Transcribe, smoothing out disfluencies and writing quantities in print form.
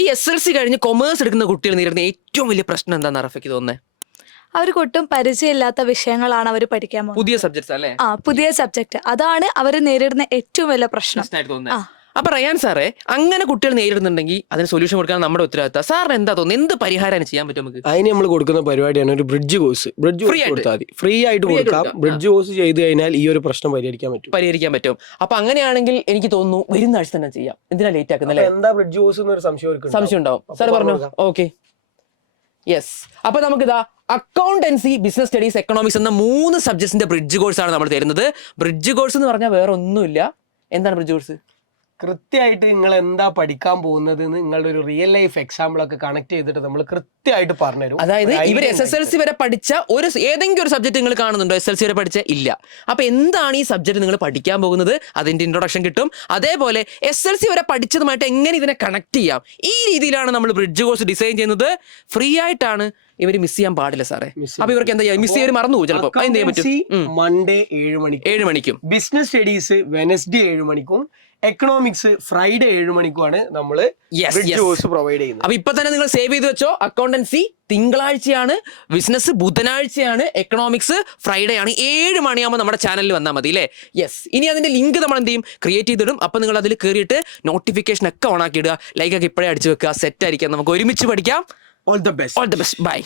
ഈ SLC കഴിഞ്ഞ് commerce എടുക്കുന്ന കുട്ടികൾ നേരിടുന്ന ഏറ്റവും വലിയ പ്രശ്നം എന്താണെന്ന് അറഫയ്ക്ക് തോന്നുന്നത്? അവർക്ക് ഒട്ടും പരിചയമില്ലാത്ത വിഷയങ്ങളാണ് അവർ പഠിക്കാൻ പോകുന്നത്. പുതിയ സബ്ജക്ട്സ് അല്ലേ? പുതിയ സബ്ജക്ട്, അതാണ് അവർ നേരിടുന്ന ഏറ്റവും വലിയ പ്രശ്നം. അപ്പൊ റയാൻ സാറേ, അങ്ങനെ കുട്ടികൾ നേരിടുന്നുണ്ടെങ്കിൽ അതിന് സൊല്യൂഷൻ കൊടുക്കാൻ നമ്മുടെ ഉത്തരവാദിത്തം. സാറിന് എന്താ തോന്നുന്നത്, എന്ത് പരിഹാരം ചെയ്യാൻ പറ്റും നമുക്ക്? അതിന് നമ്മൾ കൊടുക്കുന്ന പരിപാടിയാണ് ഒരു ബ്രിഡ്ജ് കോഴ്സ്. ബ്രിഡ്ജ് കോഴ്സ് കൊടുത്താൽ മതി, ഫ്രീ ആയിട്ട് കൊടുക്കാം. ബ്രിഡ്ജ് കോഴ്സ് ചെയ്ത് കഴിഞ്ഞാൽ ഈ ഒരു പ്രശ്നം പരിഹരിക്കാൻ പറ്റും. അപ്പൊ അങ്ങനെയാണെങ്കിൽ എനിക്ക് തോന്നുന്നു വരുന്ന ആഴ്ച തന്നെ ചെയ്യാം. എന്തിനാ ലേറ്റ് ആക്കുന്നത്? എന്താ ബ്രിഡ്ജ് കോഴ്സ് എന്നൊരു സംശയം ഉണ്ടാവും. സാർ പറഞ്ഞു. Okay, yes. അപ്പൊ നമുക്കിതാ അക്കൗണ്ടൻസി, ബിസിനസ് സ്റ്റഡീസ്, എക്കണോമിക്സ് എന്ന 3 സബ്ജക്ട്സിന്റെ ബ്രിഡ്ജ് കോഴ്സ് ആണ് നമ്മൾ തരുന്നത്. ബ്രിഡ്ജ് കോഴ്സ് എന്ന് പറഞ്ഞാൽ വേറെ ഒന്നുമില്ല. എന്താണ് ബ്രിഡ്ജ് കോഴ്സ്? കൃത്യമായിട്ട് നിങ്ങൾ എന്താ പഠിക്കാൻ പോകുന്നത് നിങ്ങളുടെ ഒരു റിയൽ ലൈഫ് എക്സാമ്പിൾ ഒക്കെ കണക്ട് ചെയ്തിട്ട് നമ്മൾ കൃത്യമായിട്ട് പറഞ്ഞുതരും. അതായത് ഇവർ SSLC വരെ പഠിച്ച ഏതെങ്കിലും ഒരു സബ്ജക്ട് നിങ്ങൾ കാണുന്നുണ്ടോ? SLC വരെ പഠിച്ച ഇല്ല. അപ്പൊ എന്താണ് ഈ സബ്ജക്ട് നിങ്ങൾ പഠിക്കാൻ പോകുന്നത്, അതിന്റെ ഇൻട്രൊഡക്ഷൻ കിട്ടും. അതേപോലെ SLC വരെ പഠിച്ചതുമായിട്ട് എങ്ങനെ ഇതിനെ കണക്ട് ചെയ്യാം, ഈ രീതിയിലാണ് നമ്മൾ ബ്രിഡ്ജ് കോഴ്സ് ഡിസൈൻ ചെയ്യുന്നത്. ഫ്രീ ആയിട്ടാണ്. ഇവർ മിസ് ചെയ്യാൻ പാടില്ല സാറേ. അപ്പൊ ഇവർക്ക് എന്താ ചെയ്യാം? മിസ് ചെയ്യാൻ മറന്നു പോകും ചിലപ്പോൾ. എന്ത് ചെയ്യാൻ പറ്റും? മൺഡേ 7 മണിക്കും, ബിസിനസ് സ്റ്റഡീസ് വെനസ്ഡേ 7 മണിക്കും, എക്കണോമിക്സ് ഫ്രൈഡേ 7 മണിക്കുമാണ് നമ്മൾ കോഴ്സ് പ്രൊവൈഡ് ചെയ്യുന്നത്. അപ്പൊ ഇപ്പൊ തന്നെ നിങ്ങൾ സേവ് ചെയ്ത് വെച്ചോ. അക്കൗണ്ടൻസി തിങ്കളാഴ്ചയാണ്, ബിസിനസ് ബുധനാഴ്ചയാണ്, എക്കണോമിക്സ് ഫ്രൈഡേ ആണ്. 7 മണിയാകുമ്പോൾ നമ്മുടെ ചാനലിൽ വന്നാൽ മതി അല്ലേ? യെസ്. ഇനി അതിന്റെ ലിങ്ക് നമ്മൾ എന്ത് ചെയ്യും? ക്രിയേറ്റ് ചെയ്തിടും. അപ്പൊ നിങ്ങൾ അതിൽ കയറിയിട്ട് നോട്ടിഫിക്കേഷൻ ഒക്കെ ഓൺ ആക്കി ഇടുക. ലൈക്ക് ഒക്കെ ഇപ്പോഴേ അടിച്ചു വെക്കുക. സെറ്റ് ആയിരിക്കാം. നമുക്ക് ഒരുമിച്ച് പഠിക്കാം. All the best. Bye.